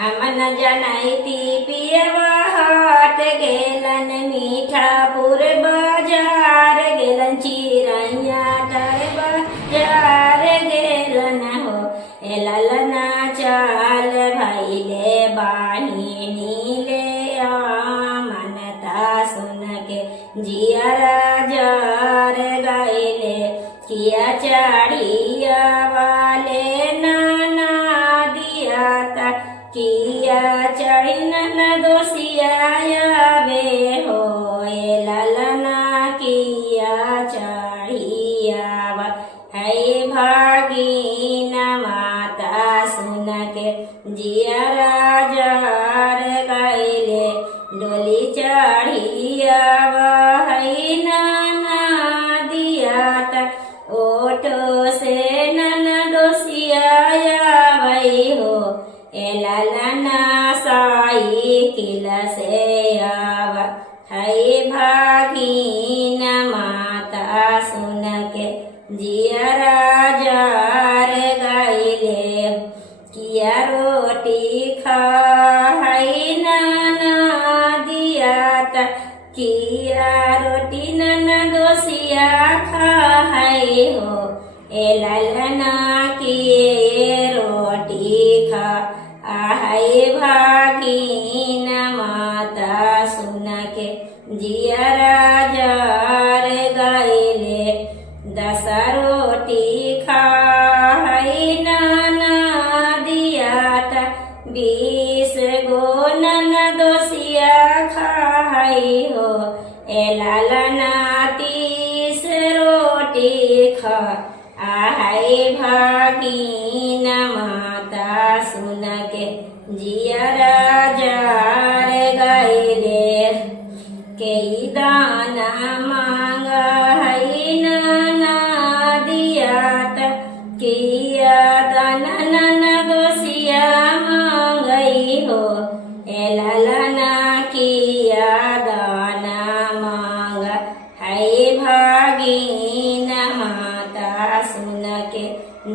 हमन जनाइती पियवा हाट गेलन मीठापुर बाजार गेलन चिरैया टर बाजार गेलन हो ए ललना चाल भैले बाहिनी ले मनता सुन के जियरा जार गैले किया चढ़िया वाले नाना दिया ता किया चढ़न दोषिया बे हो ए ललना किया चढ़िया है भागीन माता सुन के जियरा जार गैले डोली चढ़िया है नाना दिया ता ओटो से नन दोषिया वही हो ए ललना साइकिल से आव है भागीन माता सुन के जियरा जार गैले किया रोटी खा है नाना दिया ता किया रोटी नन दोषिया खा है हो ए ललना किए रोटी खा आहे भागीन माता सुन के जियरा जार गैले 10 रोटी खा है नाना दिया ता 20 गो नन दोषिया खा है हो ए ललना 30 रोटी खा आहे भागीन माता सुन के जियरा जार गैले कई दाना मांग है नाना दिया ता किया दाना नन दोषिया मांगई हो ए ललना किया दाना मांग है भागीन माता सुन के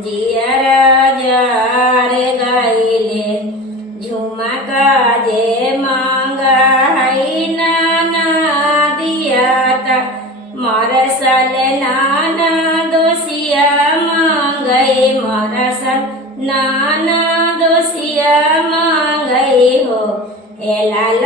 जियरा जार गैले झुमका जे मांग है नाना दिया ता मरसल नाना दोषिया मांगई मरसल नाना दोषिया मांगई हो ए लाल